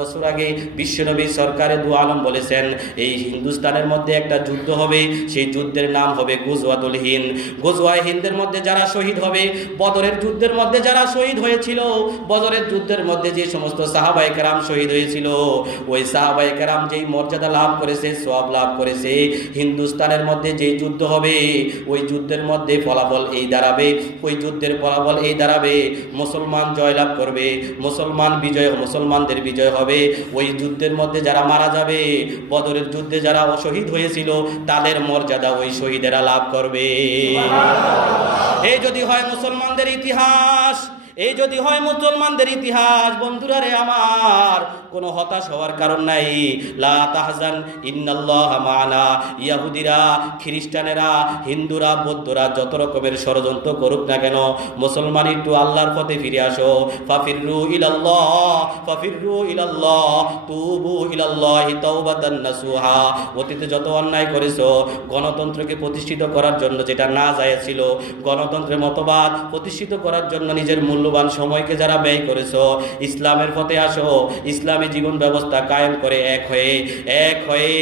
বছর আগে বিশ্বনবী সরকারে দু আলম বলেছেন এই হিন্দুস্তানের মধ্যে একটা যুদ্ধ হবে, সেই যুদ্ধের নাম হবে গুজওয়াতুল হিন্দ। গুজওয়ায়ে হিন্দের মধ্যে যারা শহীদ হবে, বদরের যুদ্ধের মধ্যে যারা শহীদ হয়েছিল, বদরের যুদ্ধের মধ্যে যে সমস্ত সাহাবায়ে কেরাম শহীদ হয়েছিল, ওই সাহাবায়ে কেরাম যেই মর্যাদা লাভ করেছে, সওয়াব লাভ করেছে, হিন্দুস্তানের মধ্যে যেই যুদ্ধ হবে ওই যুদ্ধের মধ্যে ফলাফল এই দাঁড়াবে, ওই যুদ্ধের ফলাফল এই দাঁড়াবে, মুসলমান জয়লাভ করবে, মুসলমানদের বিজয় হবে। ওই যুদ্ধের মধ্যে যারা মারা যাবে, বদরের যুদ্ধে যারা শহীদ হয়েছিল, তাদের মর্যাদা ওই শহীদেরা লাভ করবে। এই যদি হয় মুসলমানদের ইতিহাস, এই যদি হয় মুসলমানদের ইতিহাস, বন্ধুরা রে আমার, কোনো হতাশ হওয়ার কারণ নাই। লা তাহজান ইন্নাল্লাহা মা'ানা। ইহুদিরা, খ্রিস্টানেরা, হিন্দুরা, বৌদ্ধরা যত রকমের ষড়যন্ত্র করুক না কেন, মুসলমান একটু আল্লাহর পথে ফিরে আসো। ফাফিররু ইলাল্লাহ, ফাফিররু ইলাল্লাহ, তুবু ইলাল্লাহি তাওবাতান নাসুহা। অতীতে যত অন্যায় করেছো, গণতন্ত্রকে প্রতিষ্ঠিত করার জন্য যেটা না যায় ছিল, গণতন্ত্রের মতবাদ প্রতিষ্ঠিত করার জন্য নিজের মূল্যবান সময়কে যারা ব্যয় করেছো, ইসলামের পথে আসো, ইসলামী জীবন ব্যবস্থা কায়েম করে এক হয়ে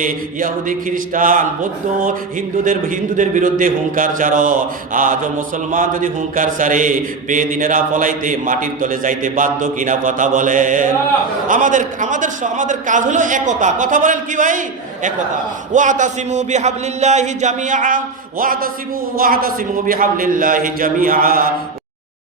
ইহুদি, খ্রিস্টান, বৌদ্ধ, হিন্দুদের বিরুদ্ধে হুঙ্কার ছাড়ো। আজও মুসলমান যদি হুঙ্কার ছাড়ে, বেদিনেরা ফলাইতে মাটির তলে যাইতে বাধ্য কিনা কথা বলেন। আমাদের কাজ হলো একতা। কথা বলেন কি ভাই? একতা। ওয়াতাসিমু বিহাবলিল্লাহি জামিআ, ওয়াতাসিমু বিহাবলিল্লাহি জামিআ।